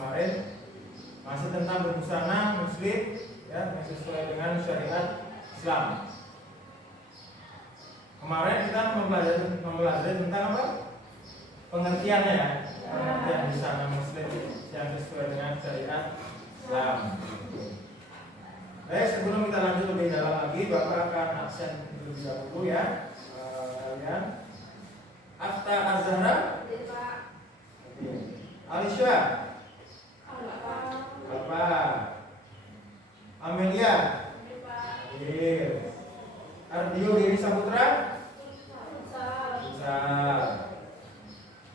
kemarin masih tentang berbusana muslim ya, yang sesuai dengan syariat Islam. Kemarin kita mempelajari tentang apa? Pengertiannya ya, pengertian busana muslim yang sesuai dengan syariat Islam. Baik, sebelum kita lanjut lebih dalam lagi, Bapak akan absen terlebih dahulu ya. Kalian Afta Azhara, Alisha, Bapak, Amelia, Ardio Diri Saputra,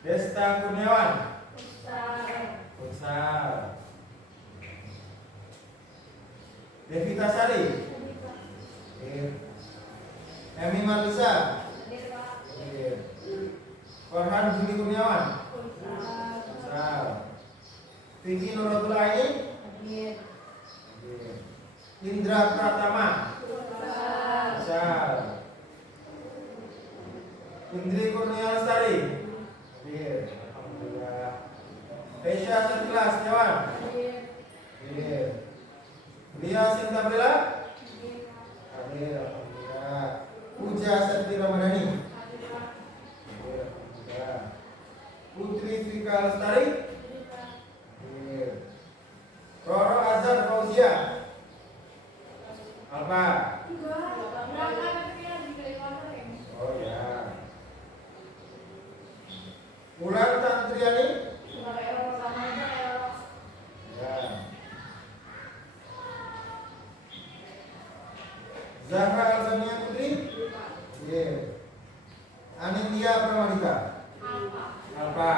Desta Kurniawan, Devita Sari, Emi Marisa, Farhan Juli Kurniawan, Vicky Nuratul Aini, Indra Pratama, Indri Kurnia Lestari, Kesha Satila Setiawan, Lia Sintabela, Puja Satri Ramadhani, Putri Fika Lestari, Roro Azhar Fauzia, Alfa. Oh ya. Ular Tantriani. Ya. Zahra Alzania Putri. Iya. Anindya Pramadika. Alfa.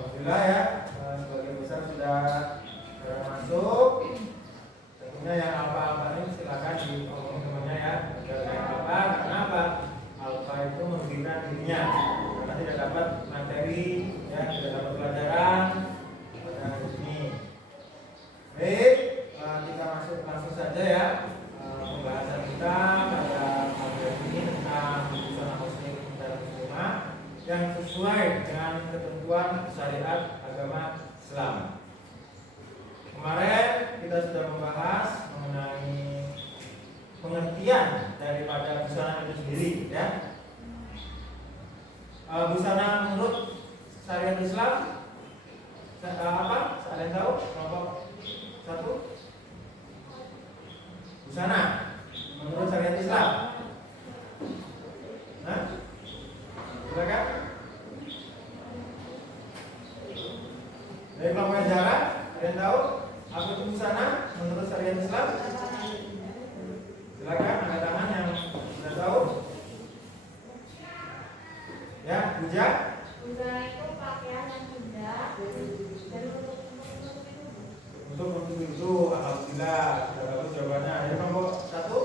Alhamdulillah ya, sebagian besar sudah masuk. Tentunya yang alfa ini silakan diomongin temannya ya. Yang alfa, kenapa? Alfa itu merugikan dirinya karena tidak dapat materi, ya, tidak dapat pelajaran pada hari ini. Baik, kita masuk langsung saja ya pembahasan kita pada hari ini tentang busana muslim dan muslimah yang sesuai dengan ketentuan syariat agama Islam. Kemarin kita sudah membahas mengenai pengertian daripada busana itu sendiri ya. Busana menurut syariat Islam apa? Ada yang tahu? Kelompok satu? Busana menurut syariat Islam. Nah, silakan. Dari kelompok Zahra, ada yang tahu apa itu busana menurut syariat Islam? Silakan, angkat tangan yang sudah tahu. Ya, Puja. Busana itu pakaian yang indah dan untuk menutupi itu, alhamdulillah sudah bagus jawabannya. Ada kelompok satu,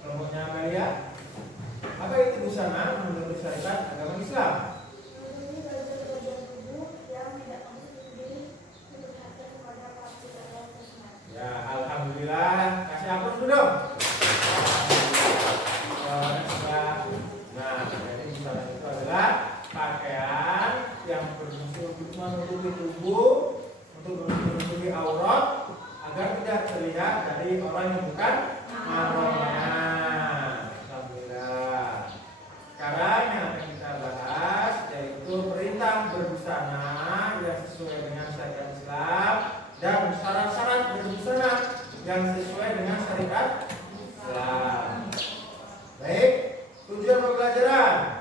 kelompoknya Amelia. Apa itu busana menurut syariat agama Islam? Ya, alhamdulillah. Kasih ampun dulu dong. Nah, jadi busana itu adalah pakaian yang berfungsi untuk menutupi tubuh, untuk menutupi aurat agar tidak terlihat dari orang yang bukan mahramnya. Alhamdulillah. Sekarang yang akan kita bahas yaitu perintah berbusana yang sesuai dengan syariat Islam dan syarat-syarat berbusana yang sesuai dengan syariat Islam. Baik, tujuan pembelajaran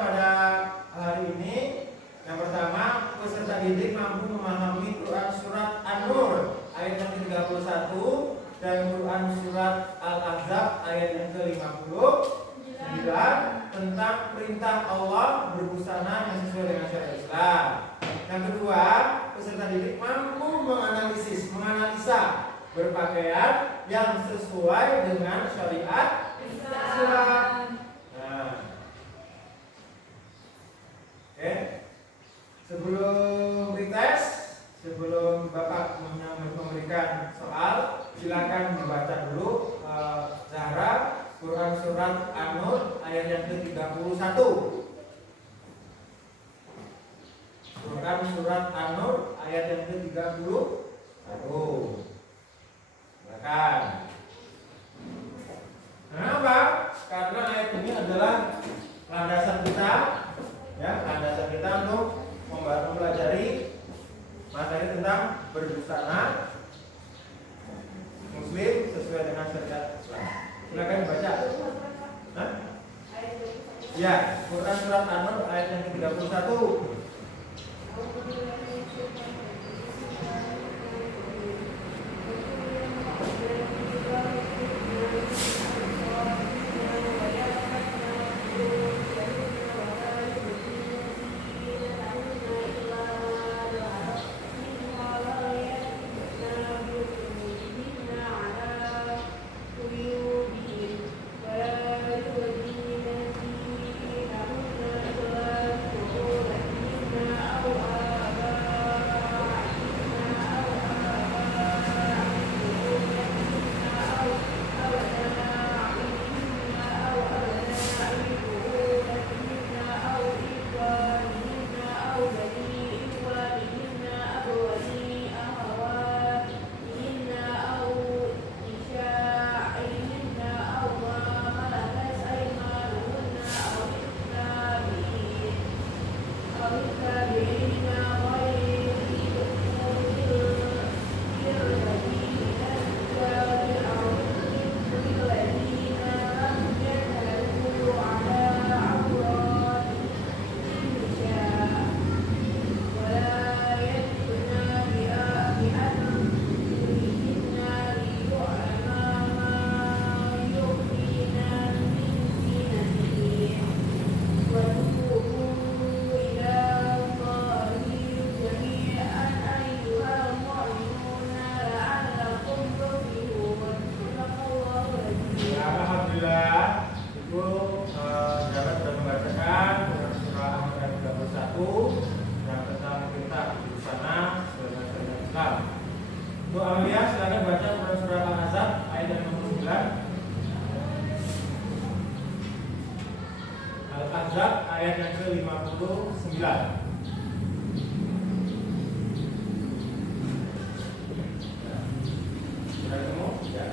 pada hari ini yang pertama, peserta didik mampu memahami Quran surat An-Nur ayat yang ke-31 dan Quran surat Al-Ahzab ayat yang ke-59 tentang perintah Allah berbusana yang sesuai dengan syariat Islam. Yang kedua, peserta didik mampu menganalisa berpakaian yang sesuai dengan syariat Islam. Nah, oke. Sebelum dites, sebelum Bapak memberikan soal, silakan dibaca dulu Zahra Quran surat An-Nur ayat yang ke-31. Surat Bukan surat An-Nur ayat yang ke-31. Silakan. Kenapa? Karena ayat ini adalah landasan kita, ya, landasan kita untuk mempelajari materi tentang berbusana Muslim sesuai dengan syariat Islam. Silakan baca. Hah? Ya, Quran surat An-Nur ayat yang ke-31. Al-Ahzab ayat yang ke-59. Sudah ketemu? Ya.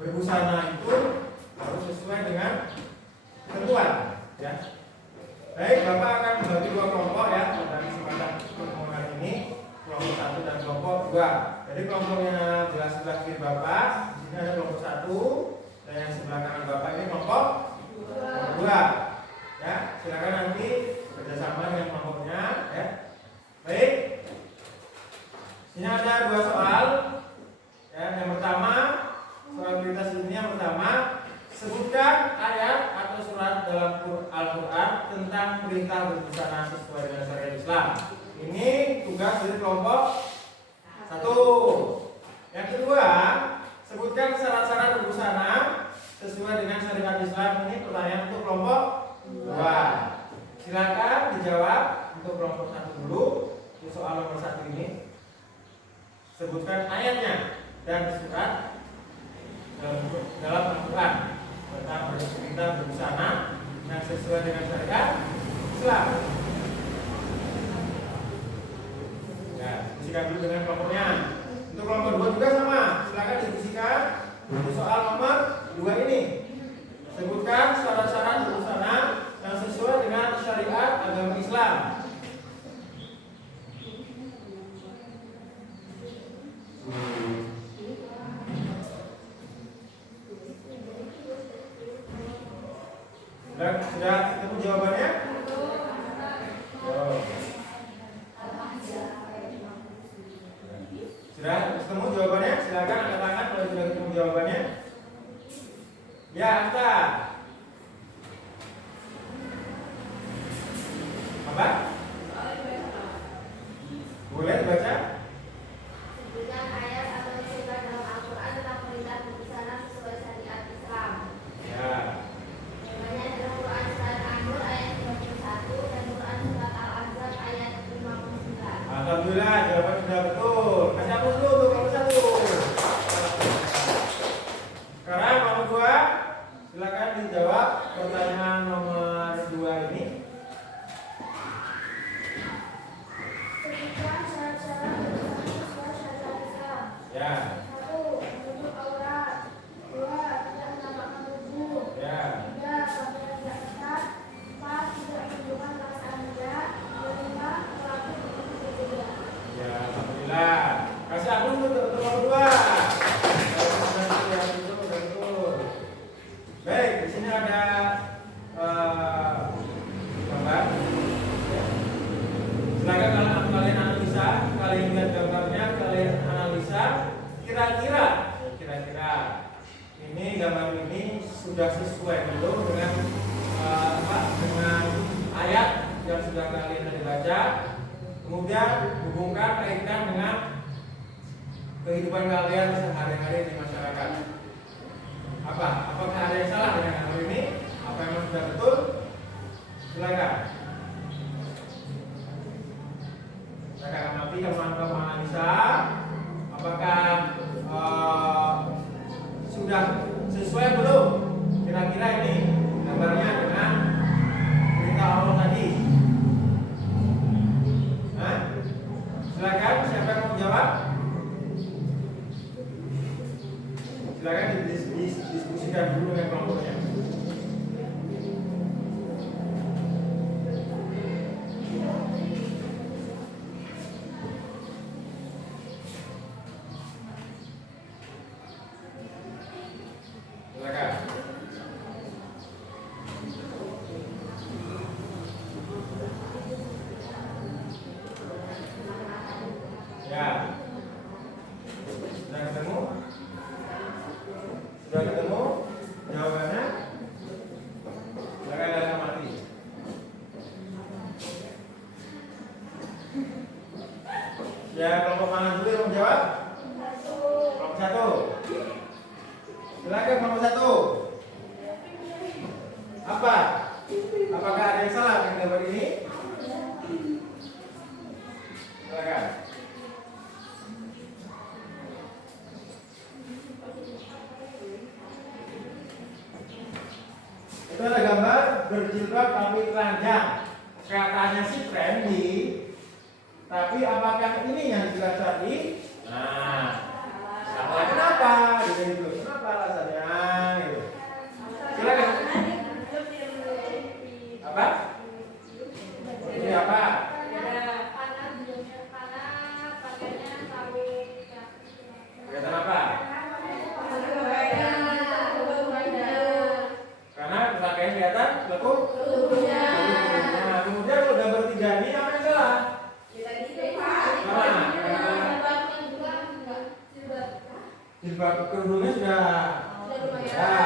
Berbusana itu harus sesuai dengan ketentuan, ya. Baik, Bapak akan membagi dua kelompok, ya, dalam kesempatan pertemuan ini, kelompok 1 dan kelompok 2. Jadi kelompoknya sebelah kiri Bapak, di sini ada kelompok 1, dan yang sebelah kanan Bapak ini kelompok 2. Ya, silakan nanti kerjasama dengan kelompoknya, ya. Baik, sini ada dua soal. Ya, yang pertama, soal prioritas ini yang pertama, sebutkan ayat atau surat dalam Al-Quran tentang perintah berbusana sesuai dengan syariat Islam. Ini tugas dari kelompok 1. Yang kedua, sebutkan syarat-syarat berbusana sesuai dengan syariat Islam. Ini pertanyaan untuk kelompok 2. Silakan dijawab untuk kelompok 1 dulu. Di soal nomor 1 ini, sebutkan ayatnya dan surat dalam Al-Quran tentang perintah berbusana yang sesuai dengan syariat Islam. Ya, diskusikan dulu dengan kelompoknya. Untuk kelompok 2 juga sama. Silakan diskusikan untuk soal nomor 2 ini. Sebutkan syarat-syarat berbusana yang sesuai dengan syariat agama Islam. Sudah ketemu jawabannya? Oh. Sudah ketemu jawabannya? Silakan angkat tangan kalau sudah ketemu jawabannya. Ya, Anta. Alhamdulillah jawaban sudah betul. Kasih aplaus dulu untuk nomor 1. Sekarang nomor 2, silakan dijawab pertanyaan nomor 2 ini. Sebutkan syarat-syarat bersama siswa syariah. Ya. 1. Menutup aurat. 2. Tidak menampakkan tubuh. Ya. 3. Pakaian tidak ketat. 4. Tidak menunjukkan perasaan beda. 5. Pelaku berbeda. Ya, alhamdulillah. Kasih aplaus untuk nomor 2. Baik, di sini ada gambar. Ya. Silakan kalian analisa, kalian lihat gambarnya, kalian analisa kira-kira ini gambar ini sudah sesuai belum dengan dengan ayat yang sudah kalian tadi baca. Kemudian hubungkan, kaitkan dengan kehidupan kalian sehari-hari di masyarakat. Apakah ada yang salah dengan gambar ini? Apa yang sudah betul? Silakan. Silakan nanti teman-teman analisa apakah sudah sesuai belum? Kira-kira ini gambarnya dengan perintah Allah tadi. Silakan, siapa yang mau jawab? Silakan didiskusikan dulu dengan kelompoknya. Silakan. Ya. Sudah ketemu? Sudah ketemu jawabannya? Silakan ada mati. Ya, kelompok mana dulu yang mau jawab? Kelompok 1. Silakan kelompok 1. Apakah ada yang salah dengan gambar ini? Silakan. Itu ada gambar berjilbab tapi telanjang. Katanya sih trendy. Tapi apakah ini yang jelas tadi? Nah, salah kenapa? Gitu. Kenapa alasannya? Gitu. Silakan. Apa? Ini apa? Kelihatan apa? Karena pakaian kelihatan lekuk. Nah, kemudian udah bertiga ini apa yang salah? Jilbab kerudungnya sudah. Ya.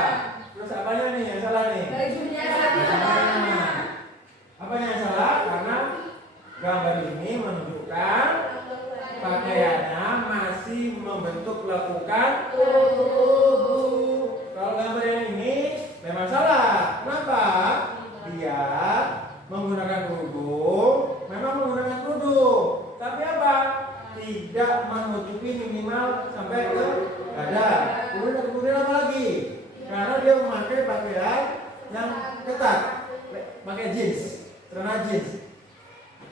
Terus apanya nih yang salah nih? Apanya yang salah? Karena gambar ini menunjukkan pakaiannya masih membentuk lekukan tubuh. Kalau gambar yang ini memang salah. Kenapa? Dia menggunakan kerudung, memang menggunakan kerudung. Tapi apa? Tidak menutupi minimal sampai ke dada. Kemudian apa lagi? Karena dia memakai pakaian yang ketat, pakai jeans, celana jeans.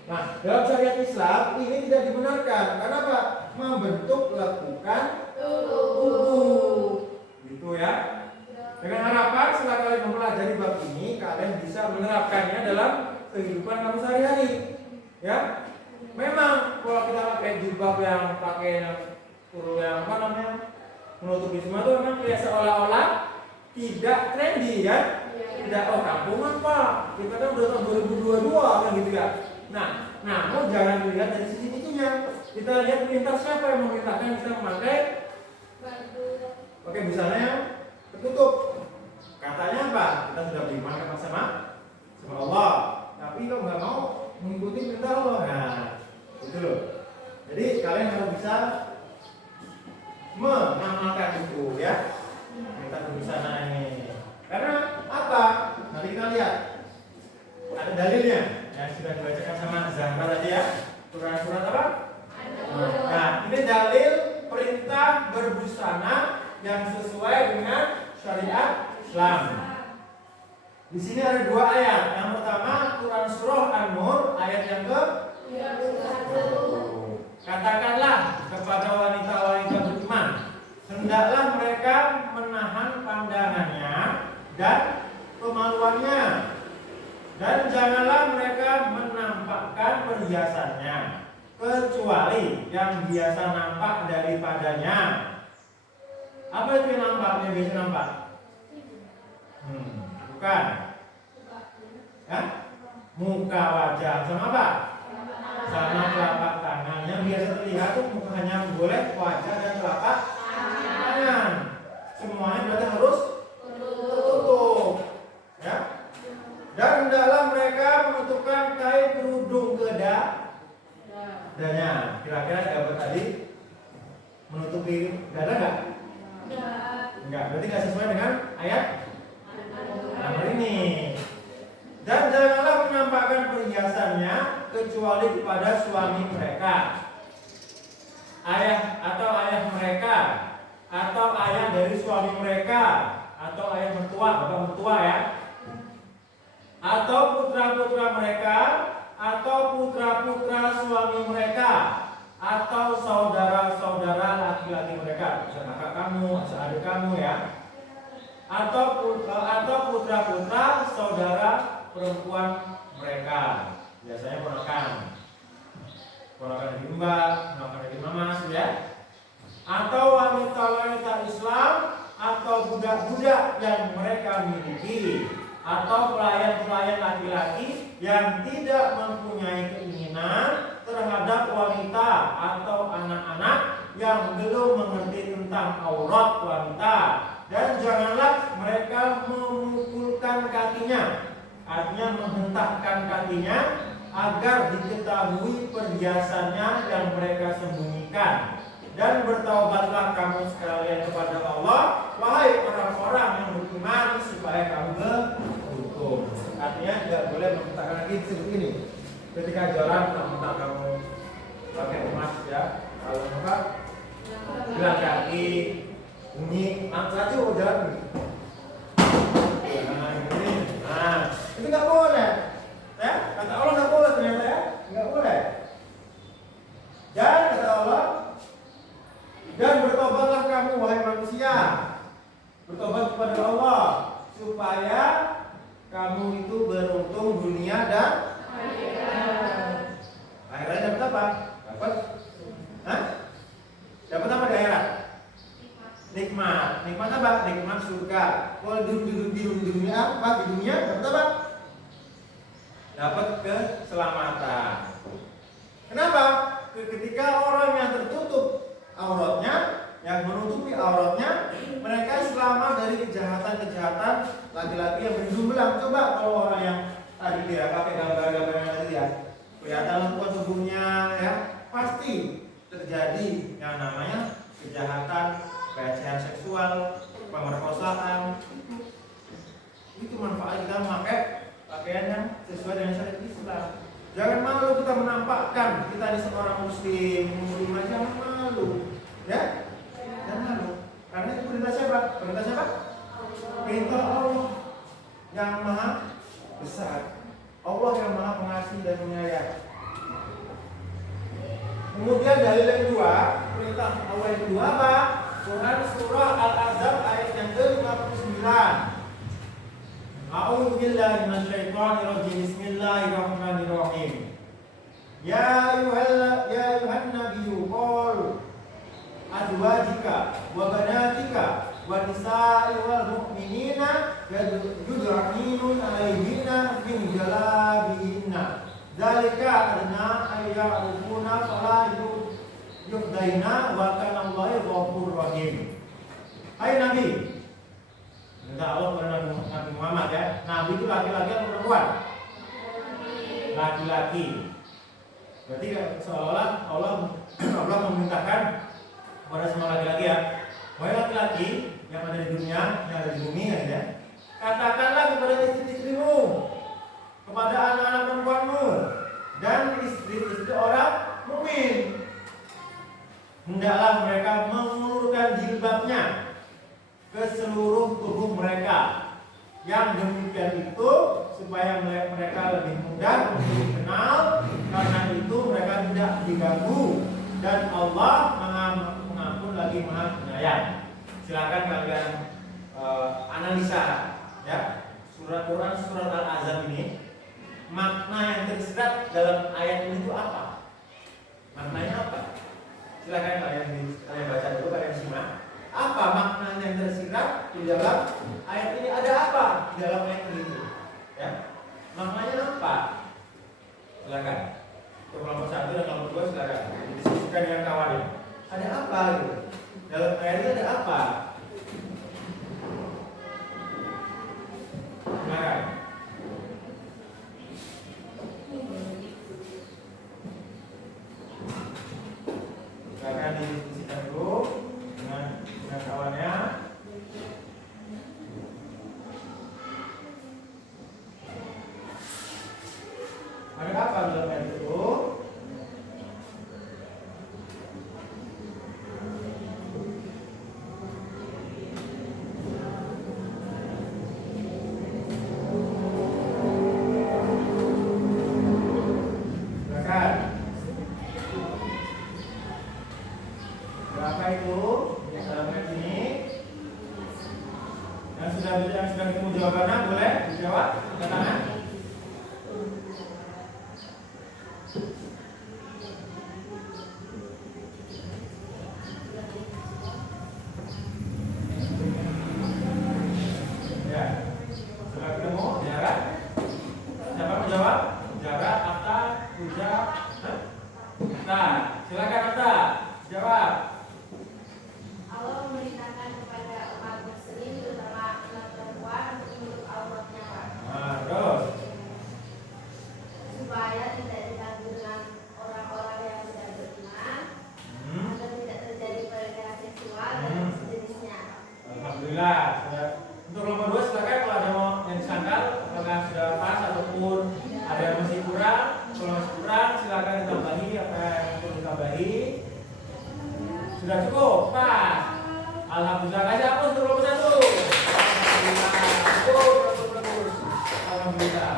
Nah, dalam syariat Islam ini tidak dibenarkan. Karena apa? Membentuk lekukan tubuh. Gitu ya. Dengan harapan setelah kalian mempelajari bab ini, kalian bisa menerapkannya dalam kehidupan kamu sehari-hari. Ya. Memang kalau kita pakai jilbab yang pakai yang menutupi semua itu memang kayak seolah-olah tidak trendy ya. Tidak kampung apa? Kita kan udah tahun 2022 kan gitu ya. Nah, namun jangan dilihat dari sisi itunya. Kita lihat perintah siapa yang memerintahkan kita memakai busana yang tertutup. Katanya apa? Kita sudah beriman sama Allah. Tapi lo nggak mau mengikuti perintah Allah. Nah, itu loh. Jadi kalian harus bisa mengamalkan itu ya. Perintah busana ini. Karena apa? Nanti kita lihat. Ada dalilnya yang sudah dibacakan sama Zahra tadi ya. Surat apa? Nah, ini dalil perintah berbusana yang sesuai dengan syariat Islam. Di sini ada dua ayat. Yang pertama Quran surah An-Nur ayat yang ke 31. Katakanlah kepada wanita-wanita beriman, hendaklah mereka menahan pandangannya dan kemaluannya, dan janganlah mereka menampakkan perhiasannya kecuali yang biasa nampak daripadanya. Apa itu yang nampak? Yang biasa nampak? Bukan. Ya? Muka wajah sama apa? Sama telapak tangan. Yang biasa terlihat itu hanya boleh wajah dan telapak tangan. Semuanya berarti harus tertutup. Ya? Dan hendaklah mereka menutupkan kain kerudung ke dadanya. Kira-kira dapat tadi menutupi dada enggak? Enggak. Berarti enggak sesuai dengan ayat nomor ini. Dan janganlah menampakkan perhiasannya kecuali kepada suami mereka, ayah atau ayah mereka, atau ayah dari suami mereka, atau ayah mertua, bapak mertua ya, atau putra-putra mereka, atau putra-putra suami mereka, atau saudara-saudara laki-laki mereka, bisa kakak kamu, bisa adik kamu ya, atau putra-putra saudara perempuan mereka, biasanya ponakan dari mbak, ponakan dari mama, ya, atau wanita-wanita Islam, atau budak-budak yang mereka miliki, atau pelayan-pelayan laki-laki yang tidak mempunyai keinginan terhadap wanita atau anak-anak yang belum mengerti tentang aurat wanita, dan janganlah mereka memukulkan kakinya, artinya menghentakkan kakinya, agar diketahui perhiasannya yang mereka sembunyikan. Dan bertaubatlah kamu sekalian kepada Allah, wahai orang-orang yang beriman, supaya kamu beruntung. Artinya tidak boleh menghentakkan kaki seperti ini. Ketika jalan, mentang-mentang kamu pakai emas ya, kalau apa, gerak kaki, bunyi, angkat aja jalan ini. Nah, itu nggak boleh, ya? Kata Allah nggak boleh ternyata ya, nggak boleh. Dan kata Allah, dan bertobatlah kamu wahai manusia, bertobat kepada Allah supaya kamu itu beruntung dunia dan akhirat. Akhirnya dapat apa? Dapat apa di akhirat? Nikmat. Nikmat apa? Nikmat surga. Kalau di dunia apa? Di dunia dapat apa? Dapat keselamatan. Kenapa? Ketika orang yang tertutup auratnya, yang menutupi auratnya, mereka selamat dari kejahatan-kejahatan laki-laki yang berhidung belang. Coba kalau orang yang tadi dia pakai gambar-gambar yang tadi ya, kelihatan lengkap tubuhnya ya, pasti terjadi yang namanya kejahatan, pelecehan seksual, pemerkosaan. Itu manfaat kita memakai pakaian yang sesuai dengan syariat Islam. Jangan malu kita menampakkan kita ini seorang muslim, jangan malu, ya? Jangan malu. Karena itu perintah siapa? Perintah siapa? Perintah Allah yang maha besar. Allah yang maha pengasih dan penyayang. Kemudian dalil yang kedua, perintah Allah yang kedua apa? Quran surah Al-Ahzab ayat yang ke-59. A'udzu billahi minasyaitonir rajim. Bismillahirrahmanirrahim. Ya ayuhan nabiyyu qul azwajika wa banatika wa nisa'i wal mu'minina yud'aninu 'alaihinna min jalabihinna. Dzalika adna ayya'rufuna fala yufdaina wa kana Allahu ghafurur rahim. Hai Nabi, minta Allah kepada Nabi Muhammad ya. Nabi itu laki-laki atau perempuan? Laki-laki. Berarti seolah-olah Allah memerintahkan kepada semua laki-laki ya. Wahai laki-laki yang ada di dunia, yang ada di bumi ya, katakanlah kepada istri-istrimu, kepada anak-anak perempuanmu, dan istri-istri orang mukmin. ke seluruh tubuh mereka. Yang demikian itu supaya mereka lebih mudah untuk dikenal, karena itu mereka tidak diganggu dan Allah mengampun lagi Maha Penyayang. Silakan kalian analisa ya surat Quran surat Al-Ahzab ini, makna yang tersirat dalam ayat ini itu apa? Maknanya apa? Silakan kalian baca dulu, kalian simak. Apa makna yang tersirat di dalam ayat ini? Ada apa di dalam ayat ini? Ya, maknanya apa? Silakan. Untuk kelompok 1 dan kelompok 2 silakan didiskusikan dengan kawannya. Ada apa gitu? Dalam ayat ini ada apa? Silakan. Silakan didiskusikan dulu dengan kawannya. Ada apa dalam ayat itu? Silakan. Berapa itu dalam ayat ini? Yang sudah ketemu jawabannya boleh dijawab angkat tangan. Ya, sudah ketemu jarak. Siapa menjawab? Jarak, Atta, Puja, Atta. Silakan Atta, jawab. Allah memerintahkan kepada umat muslim terutama umat perempuan untuk menutup auratnya, Pak. Nah, terus. Supaya tidak diganggu dengan orang-orang yang tidak beriman, agar tidak terjadi pelecehan seksual dan sejenisnya. Alhamdulillah. Untuk kelompok 2 silakan kalau ada mau yang disangkal, apakah sudah pas ataupun ada yang masih kurang. Kalau masih kurang silakan ditambahi apa yang perlu ditambahi. Sudah cukup, pas. Alhamdulillah. Kasih hapus untuk kelompok 1. Alhamdulillah. Bagus. Alhamdulillah.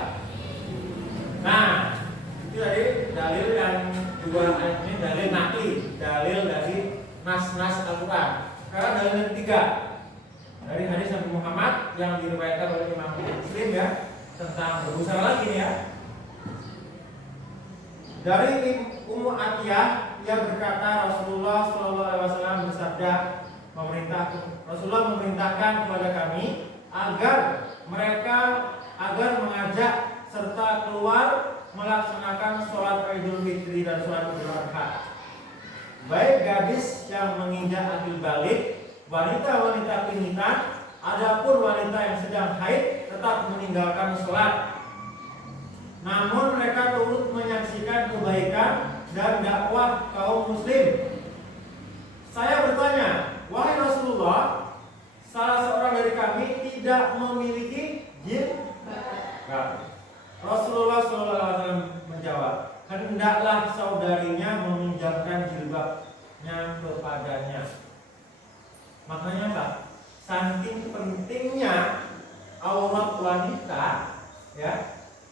Nah, itu tadi dalil yang 2 ayat ini dalil nakli, dalil dari nas-nas Al-Quran. Sekarang dalil yang ketiga dari hadis Nabi Muhammad yang diriwayatkan oleh Imam Muslim ya, tentang berbusana lagi nih ya. Dari Ummu Atiyah yang berkata Rasulullah SAW bersabda, Rasulullah memerintahkan kepada kami agar mengajak serta keluar melaksanakan sholat Idul Fitri dan sholat Idul Adha. Baik gadis yang menginjak akil balik, wanita-wanita pinggitan, adapun wanita yang sedang haid tetap meninggalkan sholat. Namun mereka turut menyaksikan kebaikan dan dakwah kaum muslim. Saya bertanya, wahai Rasulullah, salah seorang dari kami tidak memiliki jilbab. Rasulullah SAW menjawab, hendaklah saudarinya meminjamkan jilbabnya kepadanya. Maknanya apa? Saking pentingnya aurat wanita, ya,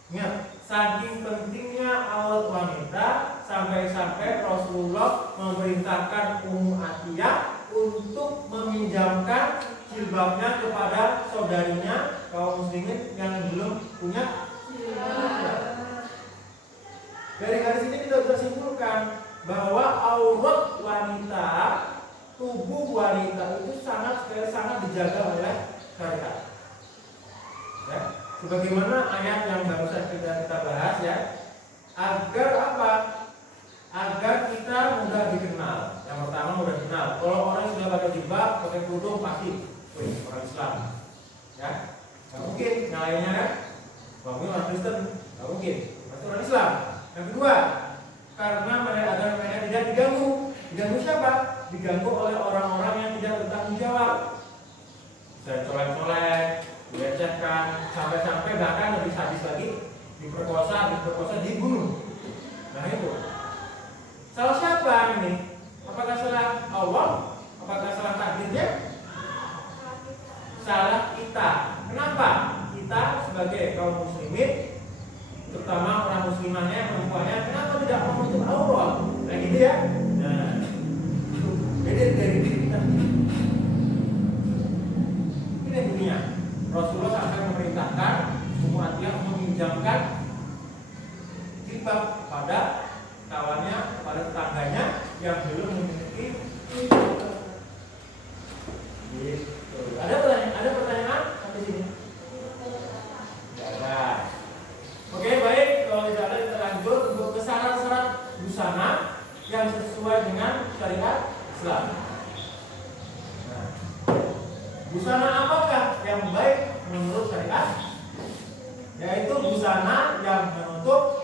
ingat, saking pentingnya aurat wanita sampai-sampai Rasulullah memerintahkan Ummu Atiyah untuk meminjamkan jilbabnya kepada saudarinya kaum muslimin yang belum punya jilbab. Dari hadis ini kita bisa simpulkan bahwa aurat wanita, tubuh wanita itu sangat dijaga oleh syariat. Ya, sebagaimana ayat yang barusan kita bahas ya, agar apa? Agar kita mudah dikenal. Yang pertama mudah dikenal. Kalau orang sudah pakai jilbab, pakai kerudung pasti, orang Islam. Ya, nggak mungkin nyalainnya kan? Nggak mungkin orang Kristen, nggak mungkin. Pasti orang Islam. Yang kedua, karena mereka tidak diganggu. Diganggu siapa? Diganggu oleh orang-orang yang tidak bertanggung jawab. Saya colek-colek, dilecehkan, sampai-sampai bahkan lebih sadis lagi, diperkosa, dibunuh. Nah itu. Salah siapa ini? Apakah salah Allah? Apakah salah takdirnya? gibah pada kawannya, pada tetangganya yang belum memiliki itu. Gitu. Ada pertanyaan sampai sini? Tidak ada. Oke, baik. Kalau tidak ada, kita lanjut untuk ke syarat-syarat busana yang sesuai dengan syariat Islam. Nah, busana apakah yang baik menurut syariat? Yaitu busana yang menutup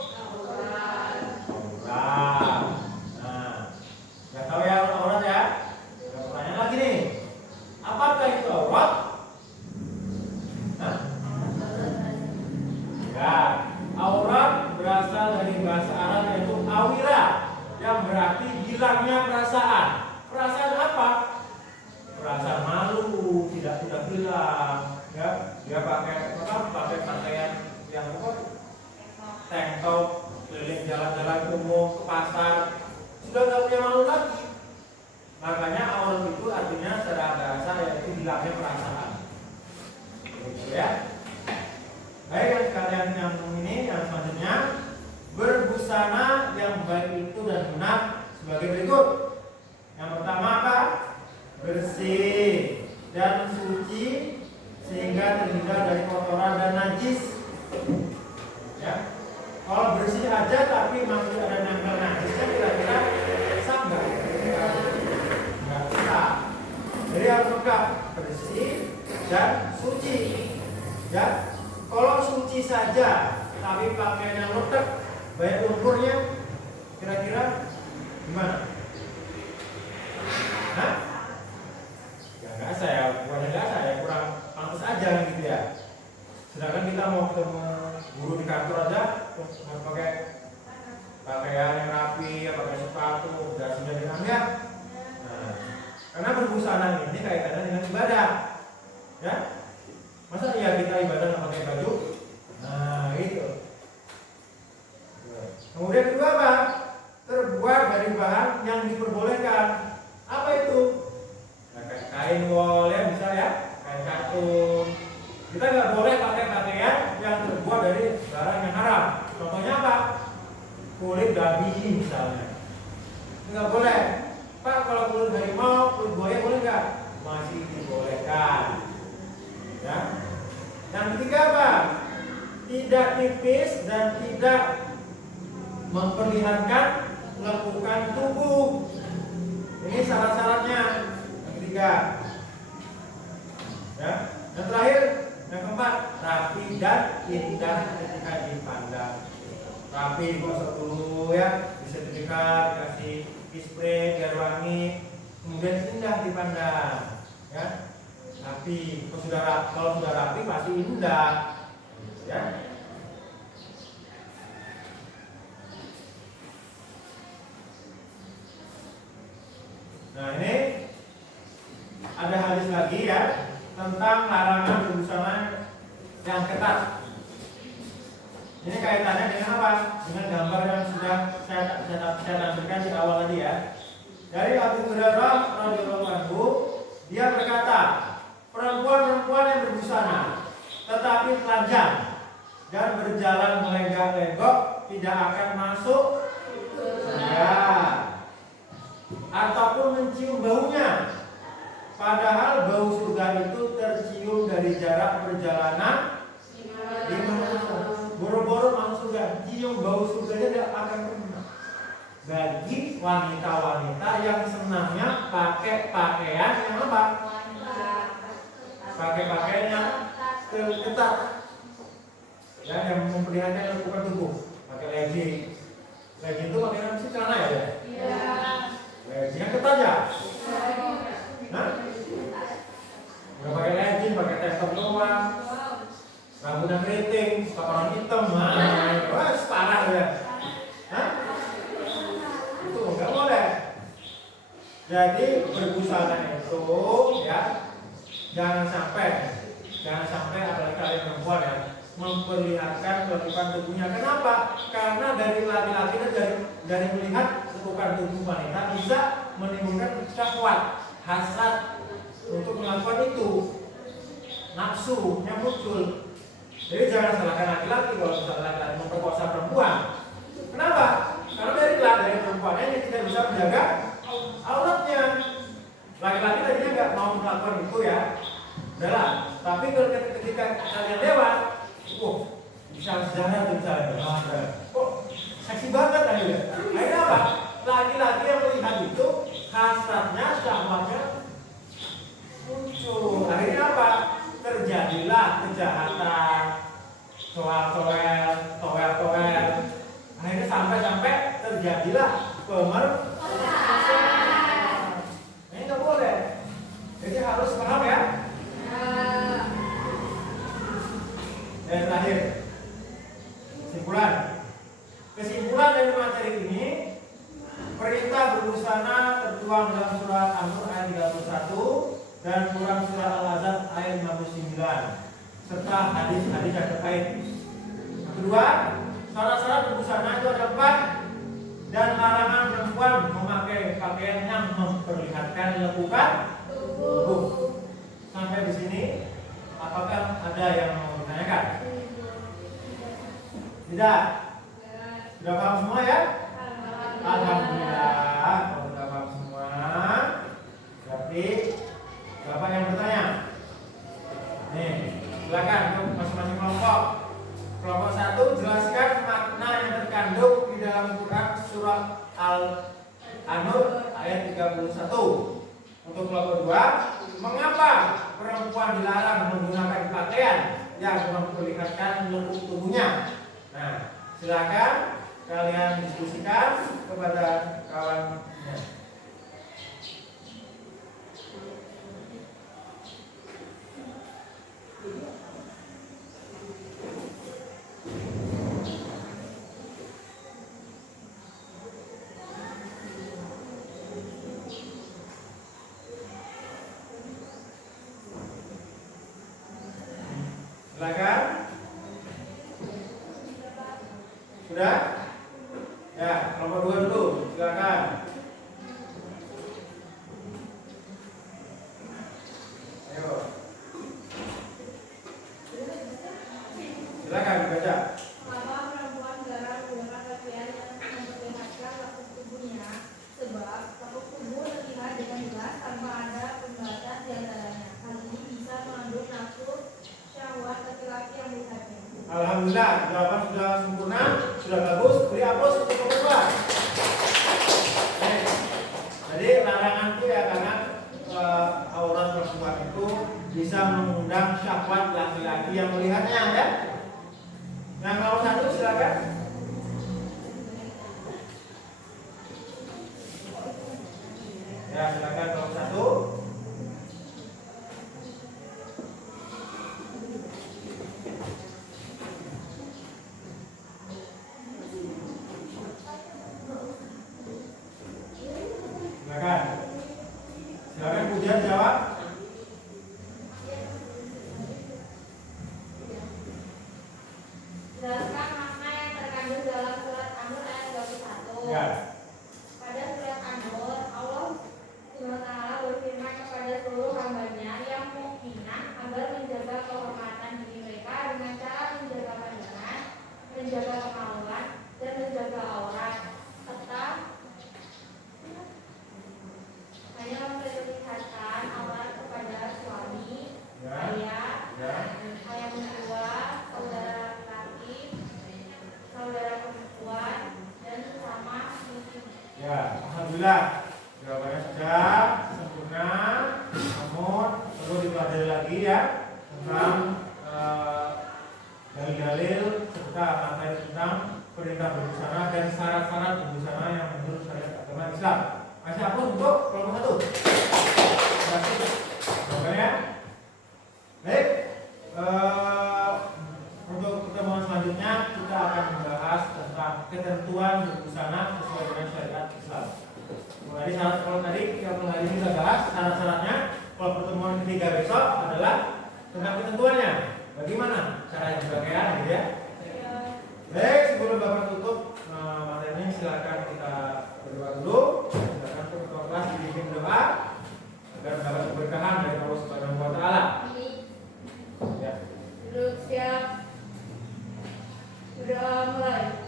aurat. Nah, nggak tahu ya aurat ya? Ada pertanyaan lagi nih. Apakah itu aurat? Hah? Ya, aurat berasal dari bahasa Arab yaitu awira, yang berarti hilangnya perasaan. Perasaan apa? Perasaan malu, tidak hilang. Ya, dia pakai pakaian yang tank top, keliling jalan-jalan umum, ke pasar, sudah nggak punya malu lagi. Makanya aurat itu artinya secara bahasa yaitu hilangnya perasaan. Gitu ya. Baik, kalian yang ini yang selanjutnya, berbusana yang baik itu dan benar sebagai berikut. Yang pertama apa? Bersih dan suci sehingga terhindar dari kotoran dan najis. Ya, kalau bersih aja tapi masih ada nempel najisnya, kira-kira sah nggak? Nggak sah. Jadi harus lengkap, bersih dan suci. Ya, kalau suci saja tapi pakaian yang letek, banyak lumpurnya, kira-kira gimana? Hah? Ya nggak sah ya, bukannya nggak sah ya, kurang pantas aja gitu ya. Sedangkan kita mau ketemu guru di kantor aja harus pakai pakaian yang rapi, pakai sepatu, dasinya dengan ya. Nah, karena berbusana ini kaitannya dengan ibadah, ya. Masa ya kita ibadah nggak pakai baju? Nah itu. Kemudian kedua apa? Terbuat dari bahan yang diperbolehkan. Apa itu? Nah, kain wol ya, bisa ya, kain katun. Kita nggak boleh pakai pakaian yang terbuat dari barang yang haram. Contohnya apa? Kulit babi misalnya. Nggak boleh. Pak, kalau kulit harimau, kulit buaya boleh nggak? Masih dibolehkan. Ya. Yang ketiga apa? Tidak tipis dan tidak memperlihatkan lekukan tubuh. Ini syarat-syaratnya. Yang ketiga. Ya. Yang terakhir, yang keempat, rapi dan indah ketika dipandang. Rapi digosok dulu ya, disertifikat, dikasih spray biar wangi, kemudian indah dipandang. Ya. Rapi, kalau sudah rapi pasti indah. Ya. Nah ini ada hadis lagi ya tentang larangan berbusana yang ketat. Ini kaitannya dengan apa? Dengan gambar yang sudah saya tampilkan di awal tadi ya. Dari Abu Hurairah radhiyallahu anhu, dia berkata, perempuan-perempuan yang berbusana tetapi telanjang dan berjalan melenggak-lenggok tidak akan masuk surga ataupun mencium baunya. Padahal bau surga itu tercium dari jarak perjalanan 5 meter. Boro-boro masuk surga, cium bau surganya tidak akan pernah. Bagi wanita-wanita yang senangnya pakai pakaian yang apa? Pakai pakaian yang ketat, ya, yang memperlihatkan lekukan tubuh. Pakai legging. Legging itu pakaian apa sih, celana ya? Iya. Legging yang ketat ya? Nah, nggak pakai legging, pakai tank top doang, rambutnya keriting, kotoran hitam, wah parah ya. Hah? Itu nggak boleh. Jadi berbusana itu ya jangan sampai apalagi kalian perempuan ya memperlihatkan lekukan tubuhnya. Kenapa? Karena dari laki-laki dari melihat lekukan tubuh wanita bisa menimbulkan syahwat, hasrat untuk melakukan itu, nafsu yang muncul. Jadi jangan salahkan laki-laki kalau misalnya laki-laki memperkosa perempuan. terjadilah pemerkosaan. Ini nggak boleh. Jadi harus paham ya. Dan terakhir, kesimpulan dari materi ini, perintah berbusana tertuang dalam surat An-Nur ayat 31 dan Quran surat Al-Ahzab ayat 59 serta hadis-hadis yang terkait. Yang kedua, syarat-syarat berbusana itu ada 4 dan larangan perempuan memakai pakaian yang memperlihatkan lekukan tubuh. Sampai di sini, apakah ada yang mau ditanyakan? Tidak. Sudah paham semua ya? Alhamdulillah. Kalau sudah paham semua, berarti Bapak yang bertanya. Nih, silakan untuk masing-masing kelompok. Kelompok 1, jelaskan makna yang terkandung di dalam Quran surat Al-Nur ayat 31. Untuk kelompok 2, mengapa perempuan dilarang menggunakan pakaian yang memperlihatkan lekuk tubuhnya? Nah, silakan kalian diskusikan kepada kawannya. Silakan. Sudah? Ya, kelompok 2 dulu. Silakan. Ayo. Silakan dibaca. Mengapa perempuan dilarang menggunakan pakaian yang memperlihatkan lekuk tubuhnya? Sebab lekuk tubuh terlihat dengan jelas tanpa ada pembatas di antaranya. Hal ini bisa mengandung nafsu syahwat laki-laki yang melihatnya. Alhamdulillah, jawaban sudah sempurna, sudah bagus. Beri aplaus untuk kelompok 2. Jadi larangan itu ya karena aurat perempuan itu bisa mengundang syahwat laki-laki yang melihatnya ya. Yang nomor 1 silakan. Ya silakan nomor 1. Silakan Pujian jawab. Jelaskan makna yang terkandung dalam surat An-Nur ayat 21. Ya. Pada surat An-Nur, Allah SWT berfirman kepada seluruh hambanya yang mukminah agar menjaga kehormatan diri mereka dengan cara menjaga pandangan, menjaga kemaluan, dan menjaga aurat, serta hanya memperlihatkan aurat kepada suami, ayah, ayah mertua, saudara laki, saudara perempuan, dan sama muslim. Ya, alhamdulillah. Jawabannya sudah sempurna. Namun perlu dipelajari lagi ya tentang dalil-dalil serta materi tentang perintah berbusana dan syarat-syarat berbusana yang menurut syariat agama Islam. Masih hapus untuk kelompok 1. Jawabannya baik. Untuk pertemuan selanjutnya kita akan membahas tentang ketentuan berbusana sesuai dengan syariat Islam. Mulai syarat, kalau tadi yang hari ini kita bahas syarat-syaratnya, kalau pertemuan ketiga besok adalah tentang ketentuannya. Bagaimana cara yang berpakaian, gitu ya? Baik, sebelum Bapak tutup materinya, silakan kita berdoa dulu. Silakan ketua kelas dibimbing doa agar mendapat keberkahan dari Allah Subhanahu wa Ta'ala. Ya. Duduk siap. Sudah mulai.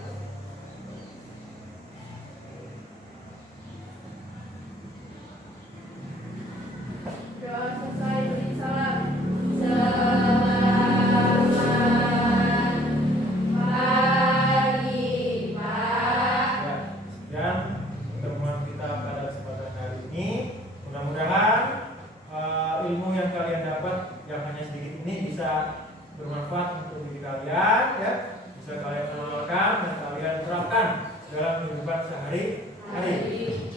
Doa selesai, beri salam. Salaman hari-hari.